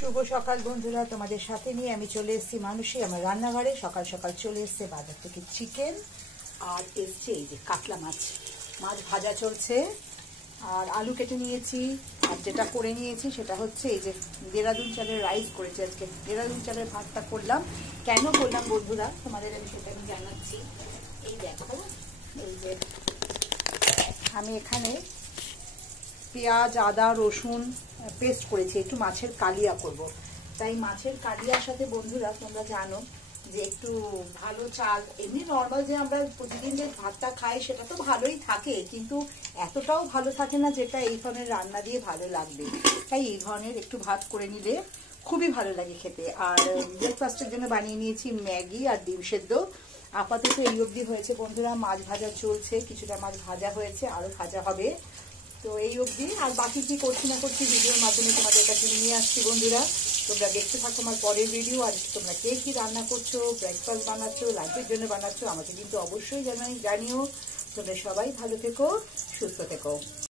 শুভ সকাল বন্ধুরা, তোমাদের সাথে নিয়ে আমি চলে এসেছি মানুষই আমার রান্নাঘরে। সকাল সকাল চলে এসছে বাজার থেকে চিকেন, আর এসছে এই যে কাতলা মাছ। মাছ ভাজা চলছে, আর আলু কেটে নিয়েছি। আর যেটা করে নিয়েছি সেটা হচ্ছে এই যে দেরাদুন চালের রাইস করেছি আজকে। দেরাদুন চালের ভাতটা করলাম। কেন করলাম বন্ধুরা তোমাদের সেটা আমি জানাচ্ছি। এই দেখো, এই যে আমি এখানে পেঁয়াজ, আদা, রসুন পেস্ট করেছি, একটু মাছের কালিয়া করব। তাই মাছের কালিয়ার সাথে বন্ধুরা তোমরা জানো যে একটু ভালো চাল, এমনি নর্মাল যে আমরা প্রতিদিন যে ভাতটা খাই সেটা তো ভালোই থাকে, কিন্তু এতটাও ভালো থাকে না যেটা এই ধরনের রান্না দিয়ে ভালো লাগবে। তাই এই ধরনের একটু ভাত করে নিলে খুবই ভালো লাগে খেতে। আর ব্রেকফাস্টের জন্য বানিয়ে নিয়েছি ম্যাগি আর ডিম সেদ্ধ। আপাতত এই অবধি হয়েছে বন্ধুরা। মাছ ভাজা চলছে, কিছুটা মাছ ভাজা হয়েছে, আরও ভাজা হবে। তো এই অবধি। আর বাকি কি করছি না করছি ভিডিওর মাধ্যমে তোমাদের কাছে নিয়ে আসছি বন্ধুরা। তোমরা দেখতে থাকো আমার পরের ভিডিও। আর তোমরা কে কী রান্না করছো, ব্রেকফাস্ট বানাচ্ছো, লাঞ্চের জন্য বানাচ্ছো, আমাকে কিন্তু অবশ্যই জানিও। তোমরা সবাই ভালো থেকো, সুস্থ থেকো।